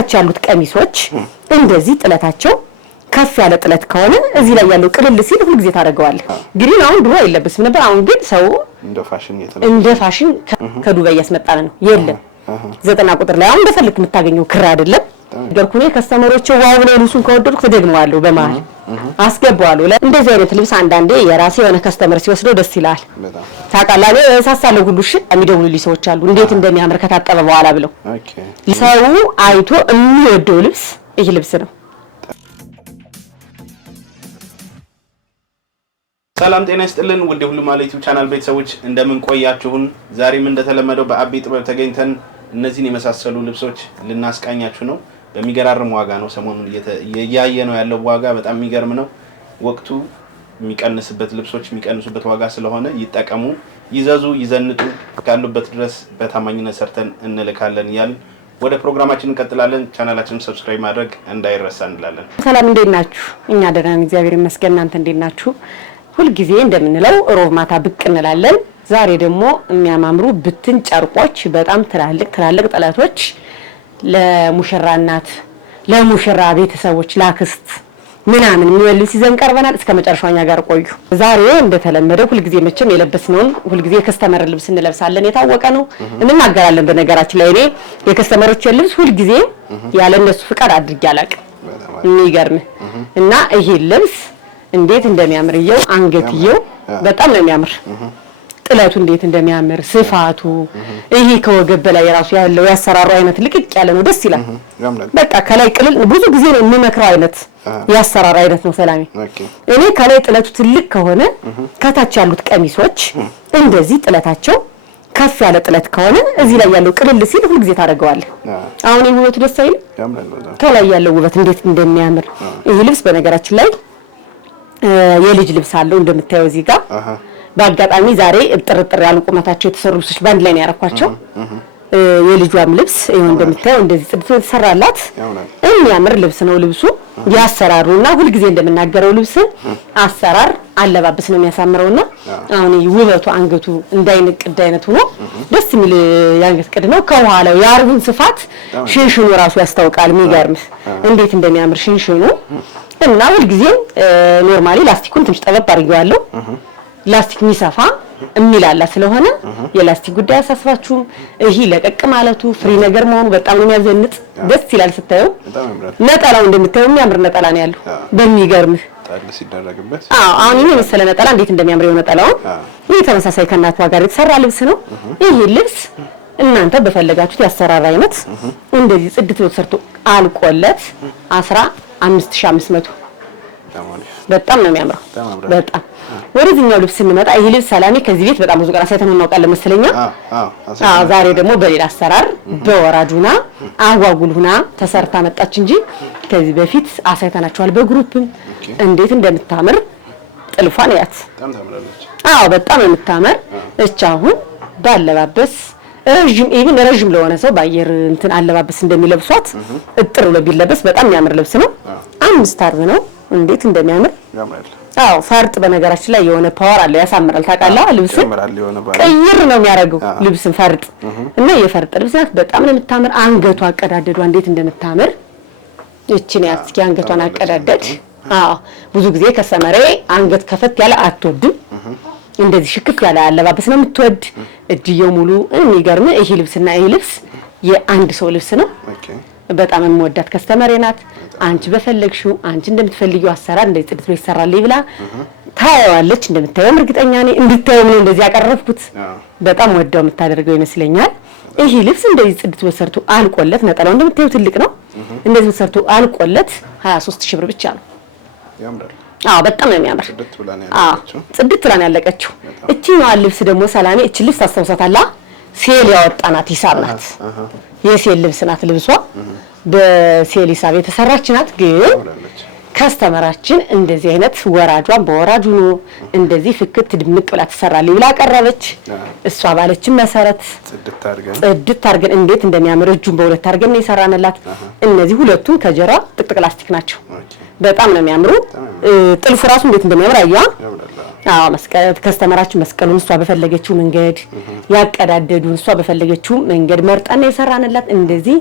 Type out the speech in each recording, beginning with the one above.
ከታች ያሉት ቀሚሶች እንደዚህ ጥለታቸው ከፍ ያለ ጥለት ከሆነ እዚህ ላይ ያለው ቅልል ሲል ሁሉ ጊዜ ታደርገዋለህ። ግሪን አሁን ድሮ አይለበስም ነበር። አሁን ግን ሰው እንደ ፋሽን ከዱባይ ያስመጣለ ነው። የለም 90 ቁጥር ላይ አሁን እንደፈልክ የምታገኘው ክር አይደለም። ገርኩኔ ከስተመሮቹ ዋው ብለው ልብሱን ከወደድኩ ተደግመዋለሁ በመሃል አስገባዋለሁ። እንደዚህ አይነት ልብስ አንዳንዴ የራሴ የሆነ ከስተመር ሲወስደው ደስ ይላል። ታውቃለህ ሳሳለው ሁሉ እሺ የሚደውሉልኝ ሰዎች አሉ እንዴት እንደሚያምር ከታጠበ በኋላ ብለው። ሰው አይቶ የሚወደው ልብስ ይሄ ልብስ ነው። ሰላም ጤና ይስጥልን ውድ ሁሉ ማለት ዩቲዩብ ቻናል ቤተሰቦች እንደምን ቆያችሁን? ዛሬም እንደተለመደው በአቤ ጥበብ ተገኝተን እነዚህን የመሳሰሉ ልብሶች ልናስቃኛችሁ ነው። በሚገራርም ዋጋ ነው ሰሞኑን እያየ ነው ያለው ዋጋ በጣም የሚገርም ነው። ወቅቱ የሚቀንስበት ልብሶች የሚቀንሱበት ዋጋ ስለሆነ ይጠቀሙ፣ ይዘዙ፣ ይዘንጡ። ካሉበት ድረስ በታማኝነት ሰርተን እንልካለን ይላል። ወደ ፕሮግራማችን እንቀጥላለን። ቻናላችንን ሰብስክራይብ ማድረግ እንዳይረሳ እንላለን። ሰላም እንዴት ናችሁ? እኛ ደህና ነን እግዚአብሔር ይመስገን። እናንተ እንዴት ናችሁ? ሁሉ ጊዜ እንደምንለው ሮብ ማታ ብቅ እንላለን። ዛሬ ደግሞ የሚያማምሩ ብትን ጨርቆች በጣም ትላልቅ ጥለቶች ለሙሽራ እናት ለሙሽራ ቤተሰቦች ላክስት ምናምን የሚወልስ ይዘን ቀርበናል። እስከ መጨረሻው እኛ ጋር ቆዩ። ዛሬ እንደተለመደው ሁሉ ጊዜ መቼም የለበስነውን ሁሉ ጊዜ ከስተመር ልብስ እንለብሳለን የታወቀ ነው። እንናገራለን። በነገራችን ላይ እኔ የከስተመሮችን ልብስ ሁሉ ጊዜ ያለ እነሱ ፍቃድ አድርጌ አላውቅም። የሚገርም እና ይሄ ልብስ እንዴት እንደሚያምርየው አንገትየው በጣም ነው የሚያምር። ጥለቱ እንዴት እንደሚያምር ስፋቱ ይሄ ከወገብ በላይ ራሱ ያለው ያሰራሩ አይነት ልቅቅ ያለ ነው። ደስ ይላል። በቃ ከላይ ቅልል ብዙ ጊዜ ነው የሚመክረው አይነት ያሰራሩ አይነት ነው ሰላሜ። እኔ ከላይ ጥለቱ ትልቅ ከሆነ ከታች ያሉት ቀሚሶች እንደዚህ ጥለታቸው ከፍ ያለ ጥለት ከሆነ እዚህ ላይ ያለው ቅልል ሲል ሁሉ ጊዜ ታደርገዋለህ። አሁን ይሄ ውበቱ ደስ አይልም? ከላይ ያለው ውበት እንዴት እንደሚያምር ይሄ ልብስ በነገራችን ላይ የልጅ ልብስ አለው እንደምታየው እዚህ ጋር በአጋጣሚ ዛሬ ጥርጥር ያሉ ቁመታቸው የተሰሩ ልብሶች ባንድ ላይ ነው ያረኳቸው። የልጇም ልብስ ይሄው እንደምታየው እንደዚህ ጽድቶ ተሰራላት የሚያምር ልብስ ነው። ልብሱ ያሰራሩና ሁሉ ጊዜ እንደምናገረው ልብስ አሰራር አለባበስ ነው የሚያሳምረውና አሁን ውበቱ አንገቱ እንዳይነቅድ አይነት ሆኖ ደስ የሚል ያንገት ቅድ ነው። ከኋላው የአርቡን ስፋት ሽንሽኑ ራሱ ያስታውቃል። የሚገርም እንዴት እንደሚያምር ሽንሽኑ እና ሁሉ ጊዜ ኖርማሊ ላስቲኩን ትንሽ ጠበብ አድርጌዋለሁ። ላስቲክ የሚሰፋ የሚላላ ስለሆነ የላስቲክ ጉዳይ አሳስባችሁም ይሄ ለቀቅ ማለቱ ፍሪ ነገር መሆኑ በጣም ነው የሚያዘንጥ። ደስ ይላል ስታየው። ነጠላው እንደምታየው የሚያምር ነጠላ ነው ያለው በሚገርም ታል ሲደረግበት። አሁን ይሄ መሰለ ነጠላ እንዴት እንደሚያምር ነጠላው። ይሄ ተመሳሳይ ከናቷ ጋር የተሰራ ልብስ ነው። ይሄ ልብስ እናንተ በፈለጋችሁት ያሰራራ አይነት እንደዚህ ጽድት ተሰርቶ አልቆለት 15500 በጣም ነው የሚያምረው። በጣም ወደዚህኛው ልብስ እንመጣ። ይሄ ልብስ ሰላሜ ከዚህ ቤት በጣም ብዙ ቀን አሳይተን እናውቃለን መሰለኛ። ዛሬ ደግሞ በሌላ አሰራር በወራጁና አጓጉልሁና ተሰርታ መጣች እንጂ ከዚህ በፊት አሳይተናቸዋል በግሩፕም እንዴት እንደምታምር ጥልፏን ያት። በጣም የምታምር እቻ አሁን ባለባበስ ረጅም ለሆነ ሰው ባየር እንትን አለባበስ እንደሚለብሷት እጥር ብሎ ቢለበስ በጣም የሚያምር ልብስ ነው። 5 አርብ ነው እንዴት እንደሚያምር ያምራል። ፈርጥ በነገራችን ላይ የሆነ ፓወር አለ ያሳምራል። ታውቃለህ ልብስ ቀይር ነው የሚያደርገው ልብስን ፈርጥ እና የፈርጥ ልብስ ናት። በጣም ነው የምታምር። አንገቷ አቀዳደዷ እንዴት እንደምታምር እቺን ያት እስኪ አንገቷን አቀዳደድ። ብዙ ጊዜ ከሰመሬ አንገት ከፈት ያለ አትወድም። እንደዚህ ሽክፍ ያለ አለባበስ ነው የምትወድ። እጅየው ሙሉ የሚገርም ይሄ ልብስና ይሄ ልብስ የአንድ ሰው ልብስ ነው። በጣም የምወዳት ከስተመሬ ናት። አንቺ በፈለግሽው አንቺ እንደምትፈልጊው አሰራር እንደዚህ ጽድት ብሎ ይሰራል ይብላ ታየዋለች። እንደምታየው እርግጠኛ ነኝ እንድታየው ነው እንደዚህ ያቀረብኩት። በጣም ወዳው የምታደርገው ይመስለኛል። ይሄ ልብስ እንደዚህ ጽድት ብሎ ሰርቶ አልቆለት ነጠላው እንደምታየው ትልቅ ነው። እንደዚህ ሰርቶ አልቆለት 23000 ብር ብቻ ነው። ያምራል። በጣም ነው የሚያምር። ጽድት ብላ ነው ያለቀችው። እቺኛዋ ልብስ ደግሞ ሰላሜ እቺ ልብስ ታስተውሳታለህ? ሴል ያወጣናት ሂሳብ ናት። የሴል ልብስ ናት ልብሷ በሴል ሂሳብ የተሰራች ናት። ግን ከስተመራችን እንደዚህ አይነት ወራጇን በወራጁ ነው እንደዚህ ፍክት ድምቅ ብላ ተሰራልኝ ብላ ቀረበች። እሷ ባለችን መሰረት ጽድት አድርገን እንዴት እንደሚያምር እጁን በሁለት አድርገን ነው የሰራንላት። እነዚህ ሁለቱም ከጀራ ጥቅጥቅ ላስቲክ ናቸው። በጣም ነው የሚያምሩ። ጥልፍ ራሱ እንዴት እንደሚያምር አያ አዎ መስቀል ከስተመራችን መስቀሉን እሷ በፈለገችው መንገድ ያቀዳደዱን እሷ በፈለገችው መንገድ መርጠን የሰራንላት እንደዚህ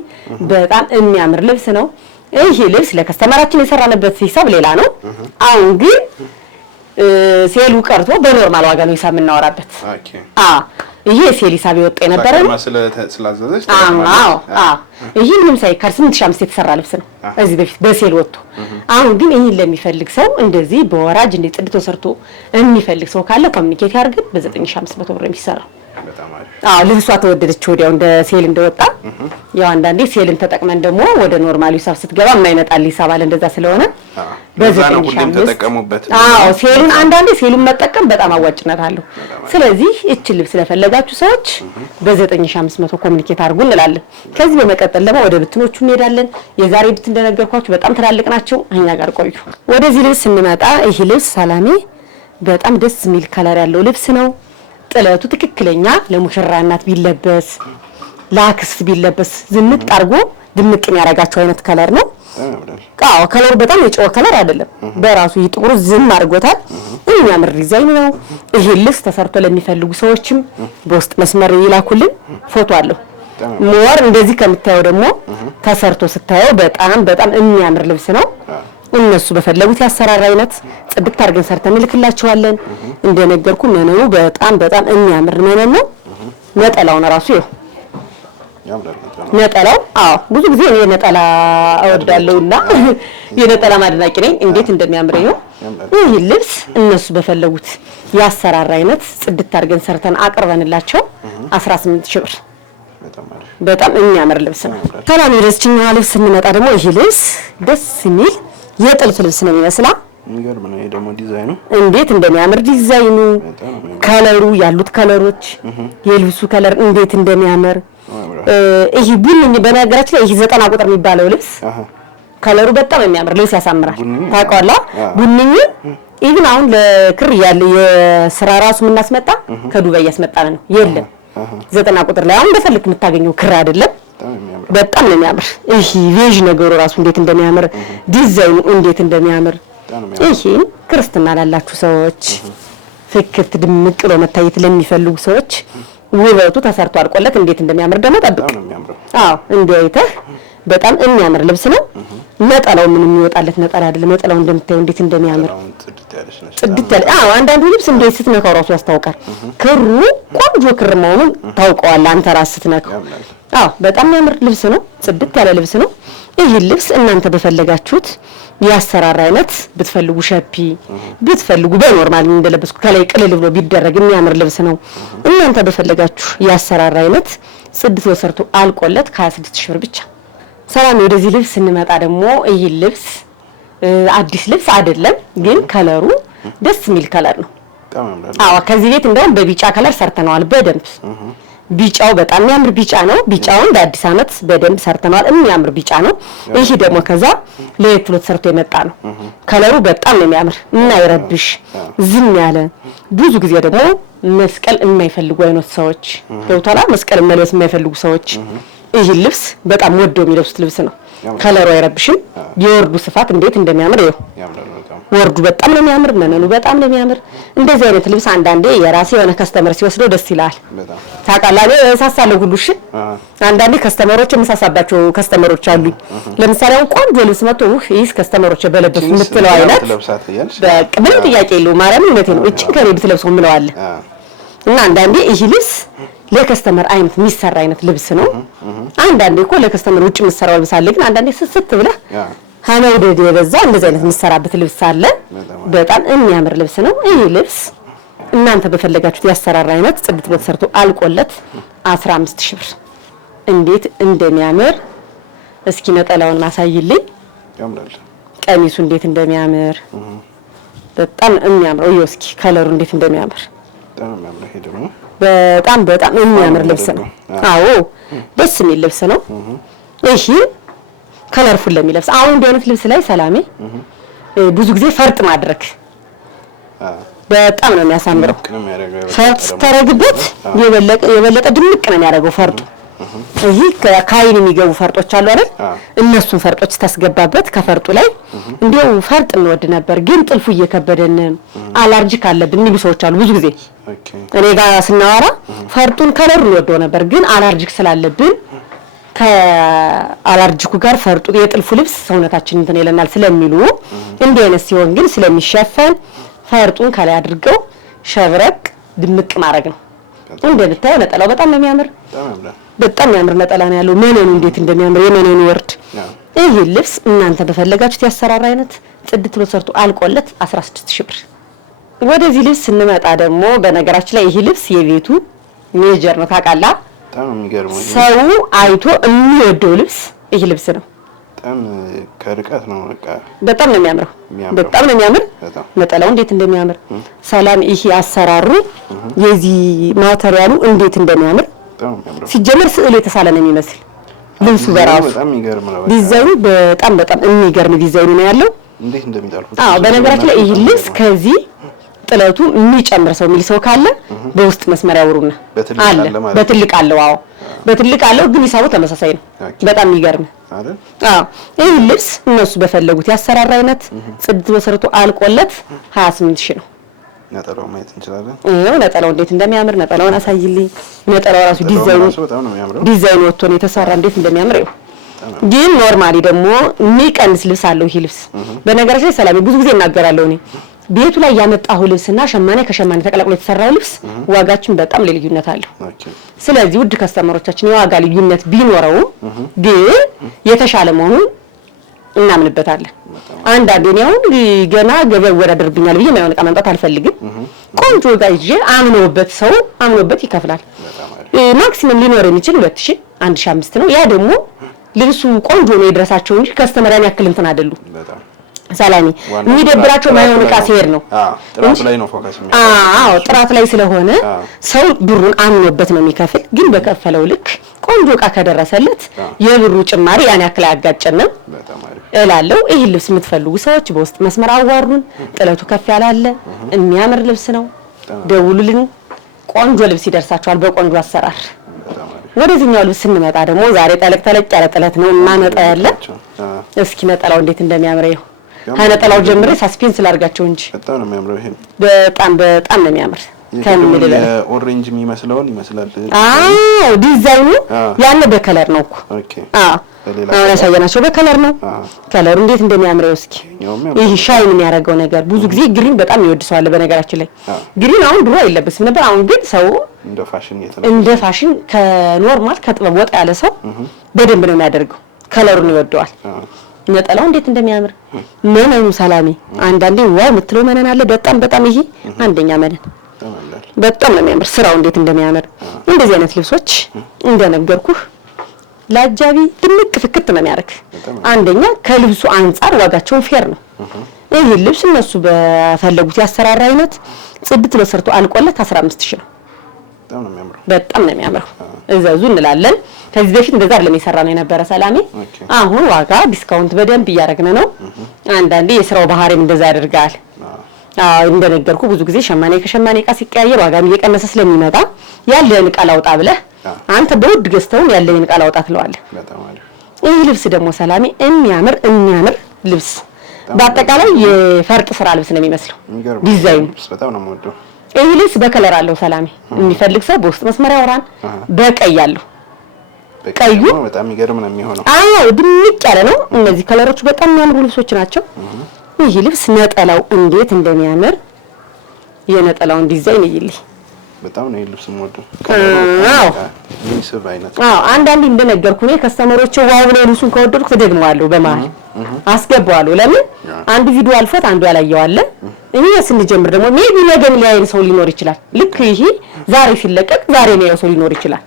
በጣም የሚያምር ልብስ ነው። ይሄ ልብስ ለከስተመራችን የሰራንበት ሂሳብ ሌላ ነው። አሁን ግን ሴሉ ቀርቶ በኖርማል ዋጋ ነው ሂሳብ የምናወራበት። ይሄ ሴል ሂሳብ የወጣ የነበረ ነው ስላዘዘች። ይሄ ምንም ሳይካር 8500 የተሰራ ልብስ ነው እዚህ በፊት በሴል ወጥቶ። አሁን ግን ይሄን ለሚፈልግ ሰው እንደዚህ በወራጅ እንደ ጽድቶ ሰርቶ የሚፈልግ ሰው ካለ ኮሚኒኬት ያርግን በ9500 ብር የሚሰራው። ልብሷ ተወደደች ወዲያው እንደ ሴል እንደወጣ። ያው አንዳንዴ ሴልን ተጠቅመን ደግሞ ወደ ኖርማል ሂሳብ ስትገባ የማይመጣል ሂሳብ አለ። እንደዛ ስለሆነ በ9500 ተጠቀሙበት። ሴሉን አንዳንዴ ሴሉን መጠቀም በጣም አዋጭነት አለው። ስለዚህ እቺ ልብስ ስለፈለጋችሁ ሰዎች በ9500 ኮሚኒኬት አድርጉ እንላለን። ከዚህ በመቀጠል ደግሞ ወደ ብትኖቹ እንሄዳለን። የዛሬ ብት እንደነገርኳችሁ በጣም ትላልቅ ናቸው። እኛ ጋር ቆዩ። ወደዚህ ልብስ ስንመጣ ይሄ ልብስ ሰላሜ በጣም ደስ የሚል ከለር ያለው ልብስ ነው። ጥለቱ ትክክለኛ ለሙሽራ እናት ቢለበስ ለአክስት ቢለበስ ዝንጥ አርጎ ድምቅ የሚያረጋቸው አይነት ከለር ነው። ከለሩ በጣም የጨው ከለር አይደለም። በራሱ ይጥቁሩ ዝም አድርጎታል። የሚያምር ዲዛይን ነው። ይሄ ልብስ ተሰርቶ ለሚፈልጉ ሰዎችም በውስጥ መስመር ይላኩልን። ፎቶ አለው። ሞር እንደዚህ ከምታየው ደግሞ ተሰርቶ ስታየው በጣም የሚያምር ልብስ ነው። እነሱ በፈለጉት ያሰራር አይነት ጽድቅ አድርገን ሰርተን ልክላቸዋለን። እንደነገርኩ መነኑ በጣም የሚያምር መነን ነው። ነጠላውን ራሱ ይኸው ነጠላው ብዙ ጊዜ እኔ ነጠላ እወዳለሁና የነጠላ ማድናቂ ነኝ። እንዴት እንደሚያምር ይኸው። ይህ ልብስ እነሱ በፈለጉት ያሰራር አይነት ጽድቅ አድርገን ሰርተን አቅርበንላቸው 18000 ብር በጣም የሚያምር ልብስ ነው። ሰላም ይረስችኛው ልብስ ስንመጣ ደግሞ ይህ ልብስ ደስ የሚል የጥልፍ ልብስ ነው የሚመስለው። የሚገርም ነው። ይሄ ደግሞ ዲዛይኑ እንዴት እንደሚያምር ዲዛይኑ፣ ከለሩ ያሉት ከለሮች የልብሱ ከለር እንዴት እንደሚያምር ይሄ ቡኒ በነገራችን ላይ ይሄ 90 ቁጥር የሚባለው ልብስ ከለሩ በጣም የሚያምር ልብስ ያሳምራል። ታውቀዋለህ? ቡኒኝ ኢቭን አሁን ለክር ያለ የስራ ራሱ የምናስመጣ ከዱባይ ያስመጣን ነው የለም 90 ቁጥር ላይ አሁን በፈልክ የምታገኘው ክር አይደለም። በጣም ነው የሚያምር። ይሄ ቬጅ ነገሩ ራሱ እንዴት እንደሚያምር ዲዛይኑ እንዴት እንደሚያምር ይሄ ክርስትና ላላችሁ ሰዎች ፍክት ድምቅ ብሎ መታየት ለሚፈልጉ ሰዎች ውበቱ ተሰርቶ አልቆለት እንዴት እንደሚያምር ደግሞ ጠብቅ። እንዴት በጣም የሚያምር ልብስ ነው። ነጠላው ምንም የሚወጣለት ነጠላ አይደለም። ነጠላው እንደምታየው እንዴት እንደሚያምር ጽድት ያለ አንዳንዱ ልብስ እንዴት ስትነካው ራሱ ያስታውቃል። ክሩ ቆንጆ ክር መሆኑን ታውቀዋለህ አንተ ራስህ ስትነካው። በጣም የሚያምር ልብስ ነው። ጽድት ያለ ልብስ ነው። ይህ ልብስ እናንተ በፈለጋችሁት ያሰራር አይነት ብትፈልጉ ሸፒ ብትፈልጉ በኖርማል እንደለበስኩ ከላይ ቅልል ብሎ ቢደረግ የሚያምር ልብስ ነው። እናንተ በፈለጋችሁ ያሰራር አይነት ጽድት ተሰርቶ አልቆለት ከ26000 ብር ብቻ። ሰላም ወደዚህ ልብስ ስንመጣ ደግሞ ይህ ልብስ አዲስ ልብስ አይደለም፣ ግን ከለሩ ደስ የሚል ከለር ነው። ከዚህ ቤት እንደውም በቢጫ ከለር ሰርተነዋል በደንብ። ቢጫው በጣም የሚያምር ቢጫ ነው። ቢጫውን በአዲስ አመት በደንብ ሰርተናል። የሚያምር ቢጫ ነው። ይሄ ደግሞ ከዛ ለየት ብሎ ተሰርቶ የመጣ ነው። ከለሩ በጣም ነው የሚያምር እና ይረብሽ ዝም ያለ። ብዙ ጊዜ ደግሞ መስቀል የማይፈልጉ አይነት ሰዎች ገብቷላ። መስቀል መልበስ የማይፈልጉ ሰዎች ይሄ ልብስ በጣም ወደው የሚለብሱት ልብስ ነው። ከለሩ አይረብሽም። የወርዱ ስፋት እንዴት እንደሚያምር ይኸው። ወርዱ በጣም ነው የሚያምር። መነኑ በጣም ነው የሚያምር። እንደዚህ አይነት ልብስ አንዳንዴ የራሴ የሆነ ከስተመር ሲወስደው ደስ ይላል። ታውቃለህ ሳሳለው ሁሉ እሺ። አንዳንዴ ከስተመሮች የምሳሳባቸው ከስተመሮች አሉ። ለምሳሌ አሁን ቆንጆ ልብስ መጥቶ ይሄስ ከስተመሮች በለበሱ የምትለው አይነት በቃ ምንም ጥያቄ የለውም። ማርያም እውነቴ ነው። እቺን ከኔ ብትለብሰው ምለው አለ እና አንዳንዴ ይሄ ልብስ ለከስተመር አይነት የሚሰራ አይነት ልብስ ነው። አንዳንዴ እኮ ለከስተመር ውጭ የምትሰራው ልብስ አለ። ግን አንዳንዴ ስስት ብለህ ሀመውደድ የበዛ እንደዚህ አይነት የምትሰራበት ልብስ አለ። በጣም የሚያምር ልብስ ነው። ይሄ ልብስ እናንተ በፈለጋችሁት ያሰራር አይነት ጽድት ብሎ ተሰርቶ አልቆለት 15000 ብር እንዴት እንደሚያምር እስኪ ነጠላውን ማሳይልኝ። ቀሚሱ እንዴት እንደሚያምር በጣም የሚያምር ነው። እስኪ ከለሩ እንዴት እንደሚያምር በጣም የሚያምር ልብስ ነው። ደስ የሚል ልብስ ነው። ይሄ ከለርፉል ለሚለብስ አሁን እንዲህ አይነት ልብስ ላይ ሰላሜ ብዙ ጊዜ ፈርጥ ማድረግ በጣም ነው የሚያሳምረው። ፈርጥ ተረግበት የበለጠ ድምቅ ነው የሚያደርገው ፈርጡ። ይሄ ከአይን የሚገቡ ፈርጦች አሉ አይደል? እነሱን ፈርጦች ታስገባበት ከፈርጡ ላይ እንዲያው ፈርጥ እንወድ ነበር፣ ግን ጥልፉ እየከበደን አላርጂክ አለብን የሚሉ ሰዎች አሉ። ብዙ ጊዜ እኔ ጋር ስናወራ ፈርጡን ከለር እንወደው ነበር፣ ግን አላርጂክ ስላለብን ከአላርጂኩ ጋር ፈርጡ የጥልፉ ልብስ ሰውነታችን እንትን ይለናል ስለሚሉ እንዲህ አይነት ሲሆን ግን ስለሚሸፈን ፈርጡን ከላይ አድርገው ሸብረቅ ድምቅ ማድረግ ነው። እንደምታየው ነጠላው በጣም ነው የሚያምር። በጣም የሚያምር ነጠላ ነው ያለው። መነኑ እንዴት እንደሚያምር የመነኑ ወርድ። ይሄ ልብስ እናንተ በፈለጋችሁት ያሰራር አይነት ጽድት ብሎ ሰርቶ አልቆለት 16000 ብር። ወደዚህ ልብስ ስንመጣ ደግሞ በነገራችን ላይ ይሄ ልብስ የቤቱ ሜጀር ነው ታውቃለህ። በጣም የሚገርመው ሰው አይቶ የሚወደው ልብስ ይሄ ልብስ ነው። በጣም ከርቀት ነው በጣም ነው የሚያምረው። በጣም ነው የሚያምር። ነጠላው እንዴት እንደሚያምር ሰላም። ይሄ አሰራሩ የዚህ ማተሪያሉ እንዴት እንደሚያምር ሲጀመር ስዕል የተሳለ ነው የሚመስል ልብሱ በራሱ በጣም ይገርም ነው። ዲዛይኑ በጣም የሚገርም ዲዛይኑ ነው ያለው። እንዴት እንደሚጣልፉት በነገራችን ላይ ይሄ ልብስ ከዚህ ጥለቱ የሚጨምር ሰው የሚል ሰው ካለ በውስጥ መስመር ያወሩና አለ። በትልቅ አለው። በትልቅ አለው፣ ግን ሂሳቡ ተመሳሳይ ነው። በጣም የሚገርም አይደል? ይሄ ልብስ እነሱ በፈለጉት ያሰራር አይነት ጽድት በሰርቶ አልቆለት 28000 ነው። ነጠላው ማየት እንችላለን። ነጠላው እንዴት እንደሚያምር ነጠላውን አሳይልኝ። ነጠላው ራሱ ዲዛይኑ ወጥቶ ነው የተሰራ እንዴት እንደሚያምር ይኸው። ግን ኖርማሊ ደግሞ የሚቀንስ ልብስ አለው ይሄ ልብስ። በነገራችን ላይ ሰላም ብዙ ጊዜ እናገራለሁ እኔ ቤቱ ላይ ያመጣው ልብስና ሸማኔ ከሸማኔ ተቀላቅሎ የተሰራው ልብስ ዋጋችን በጣም ልዩነት አለው። ስለዚህ ውድ ከስተመሮቻችን የዋጋ ልዩነት ቢኖረው ግን የተሻለ መሆኑን እናምንበታለን። አንዳንዴ ነው ገና ገበያ ወዳደርብኛል ብዬ ማይሆን ዕቃ ማምጣት አልፈልግም። ቆንጆ ጋር ይዤ አምኖበት ሰው አምኖበት ይከፍላል። ማክሲመም ሊኖር የሚችል 2000 1500 ነው። ያ ደግሞ ልብሱ ቆንጆ ነው የድረሳቸው እንጂ ከስተመራን ያክል እንትን አይደሉ። ሰላሚ የሚደብራቸው ማይሆን ዕቃ ሲሄድ ነው። ጥራት ላይ ነው ፎከስ የሚያደርገው። ጥራት ላይ ስለሆነ ሰው ብሩን አምኖበት ነው የሚከፍል። ግን በከፈለው ልክ ቆንጆ ዕቃ ከደረሰለት የብሩ ጭማሪ ያን ያክል አያጋጨንም እላለሁ። ይሄ ልብስ የምትፈልጉ ሰዎች በውስጥ መስመር አዋሩን። ጥለቱ ከፍ ያላለ የሚያምር ልብስ ነው። ደውሉልን። ቆንጆ ልብስ ይደርሳችኋል በቆንጆ አሰራር። ወደዚህኛው ልብስ ስንመጣ ደግሞ ዛሬ ጠለቅ ያለ ጥለት ነው እናመጣ ያለ። እስኪ ነጠላው እንዴት እንደሚያምር ይኸው። ከነጠላው ጀምሬ ሳስፔንስ ላድርጋቸው እንጂ በጣም ነው የሚያምረው። ይሄ በጣም ነው የሚያምር። ከምን ኦሬንጅ የሚመስለውን ይመስላል። ዲዛይኑ ያለ በከለር ነው እኮ። አሁን ያሳየናቸው በከለር ነው። ከለሩ እንዴት እንደሚያምር እስኪ። ይሄ ሻይን የሚያደርገው ነገር ብዙ ጊዜ ግሪን በጣም ይወድሰዋል። በነገራችን ላይ ግሪን አሁን ድሮ አይለበስም ነበር። አሁን ግን ሰው እንደ ፋሽን ከኖርማል ከጥበብ ወጣ ያለ ሰው በደንብ ነው የሚያደርገው። ከለሩን ይወደዋል። ነጠላው እንዴት እንደሚያምር መነኑ ሰላሚ። አንዳንዴ ዋው የምትለው መነን አለ። በጣም ይሄ አንደኛ መነን በጣም ነው የሚያምር። ስራው እንዴት እንደሚያምር እንደዚህ አይነት ልብሶች እንደነገርኩህ ለአጃቢ ድምቅ ፍክት ነው የሚያደርግ። አንደኛ ከልብሱ አንፃር ዋጋቸው ፌር ነው። ይሄ ልብስ እነሱ በፈለጉት ያሰራር አይነት ጽድት ብሎ ሰርቶ አልቆለት 15000 ነው። በጣም ነው የሚያምረው። እዛዙ እንላለን። ከዚህ በፊት እንደዛ አይደለም የሰራ ነው የነበረ ሰላሜ። አሁን ዋጋ ዲስካውንት በደንብ እያደረግን ነው። አንዳንዴ የስራው ባህሪም እንደዛ ያደርጋል። እንደነገርኩ ብዙ ጊዜ ሸማኔ ከሸማኔ ዕቃ ሲቀያየር ዋጋም እየቀነሰ ስለሚመጣ ያለን ዕቃ ላውጣ ብለህ አንተ በውድ ገዝተው ያለን ዕቃ ላውጣ ትለዋለህ። ይሄ ልብስ ደግሞ ሰላሜ የሚያምር ልብስ በአጠቃላይ የፈርጥ ስራ ልብስ ነው የሚመስለው ዲዛይኑ። በጣም ነው የምወደው። ይሄ ልብስ በከለር አለው ሰላሜ። የሚፈልግ ሰው በውስጥ መስመር ያወራን። በቀይ አለው። ቀዩ በጣም ይገርም ነው የሚሆነው። ድምቅ ያለ ነው። እነዚህ ከለሮቹ በጣም የሚያምሩ ልብሶች ናቸው። ይሄ ልብስ ነጠላው እንዴት እንደሚያምር የነጠላውን ዲዛይን ይይልኝ። በጣም ነው ልብስ የምወደው። አንዳንዴ እንደነገርኩ ነው ከስተመሮች ዋው ብለው ልብሱን ከወደድኩ ተደግመዋለሁ፣ በመሀል አስገባዋለሁ። ለምን አንድ ቪዲዮ አልፈት አንዱ ያላየው አለ። እኛ ስንጀምር ደግሞ ሜቢ ነገም ሊያየን ሰው ሊኖር ይችላል። ልክ ይሄ ዛሬ ሲለቀቅ ዛሬ ነው ሰው ሊኖር ይችላል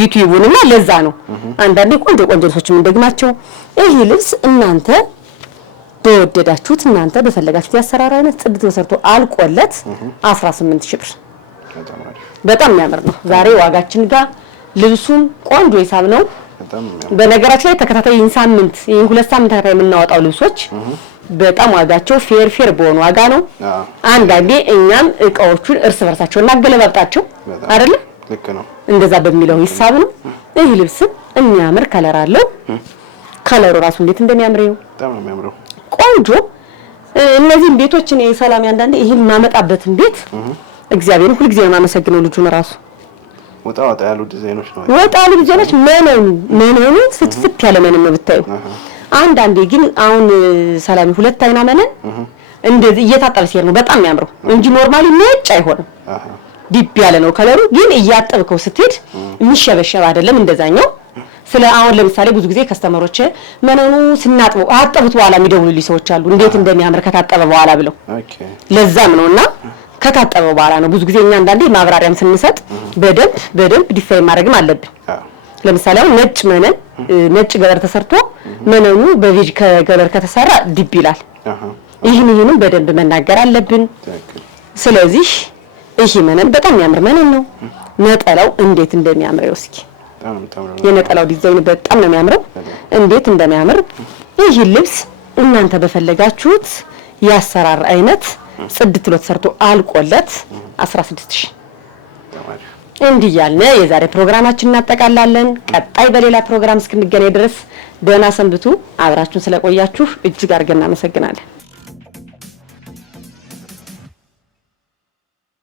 ዩቲዩብንና ለዛ ነው አንዳንዴ ቆንጆ ልብሶችም እንደግማቸው። ይሄ ልብስ እናንተ በወደዳችሁት እናንተ በፈለጋችሁት ያሰራር አይነት ጽድት ተሰርቶ አልቆለት 18000 ብር። በጣም የሚያምር ነው። ዛሬ ዋጋችን ጋር ልብሱም ቆንጆ ሂሳብ ነው። በነገራችን ላይ ተከታታይ ሳምንት 2 ሳምንት ተከታታይ የምናወጣው ልብሶች በጣም ዋጋቸው ፌር በሆነ ዋጋ ነው። አንዳንዴ እኛም እቃዎቹን እርስ በርሳቸው እናገለባብጣቸው አይደለ? ልክ ነው እንደዛ በሚለው ሂሳብ ነው። ይህ ልብስ የሚያምር ከለር አለው። ከለሩ ራሱ እንዴት እንደሚያምረው በጣም ነው የሚያምረው ቆንጆ። እነዚህ ቤቶች እኔ ሰላም ያንዳንዴ ይሄን ማመጣበትን ቤት እግዚአብሔርን ሁሉ ጊዜ ማመሰግነው ልጁን ራሱ ወጣ ያሉ ዲዛይኖች ነው ወጣ ያሉ ዲዛይኖች መነኑ ፍትፍት ያለ መነን ነው ብታዩ። አንዳንዴ ግን አሁን ሰላም ሁለት አይና መነን እንደዚህ እየታጠበ ሲሄድ ነው በጣም የሚያምረው እንጂ ኖርማሊ ነጭ አይሆንም። ዲፕ ያለ ነው ከለሩ። ግን እያጠብከው ስትሄድ የሚሸበሸብ አይደለም እንደዛኛው። ስለ አሁን ለምሳሌ ብዙ ጊዜ ከስተመሮች መነኑ ስናጥበው አጠቡት በኋላ የሚደውሉልኝ ሰዎች አሉ እንዴት እንደሚያምር ከታጠበ በኋላ ብለው። ለዛም ነውና ከታጠበ በኋላ ነው ብዙ ጊዜ እኛ አንዳንዴ ማብራሪያም ስንሰጥ በደንብ ዲፋይን ማድረግም አለብን። ለምሳሌ አሁን ነጭ መነን ነጭ ገበር ተሰርቶ መነኑ በቬጅ ከገበር ከተሰራ ዲፕ ይላል። ይህንንም በደንብ መናገር አለብን። ስለዚህ ይሄ መነን በጣም የሚያምር መነን ነው። ነጠላው እንዴት እንደሚያምር እስኪ የነጠላው ዲዛይን በጣም ነው የሚያምረው እንዴት እንደሚያምር። ይሄ ልብስ እናንተ በፈለጋችሁት ያሰራር አይነት ጽድት ብሎ ተሰርቶ አልቆለት 16000 እንዲህ ያለ የዛሬ ፕሮግራማችን እናጠቃላለን። ቀጣይ በሌላ ፕሮግራም እስክንገናኝ ድረስ ደህና ሰንብቱ። አብራችሁን ስለቆያችሁ እጅግ አድርገን እናመሰግናለን።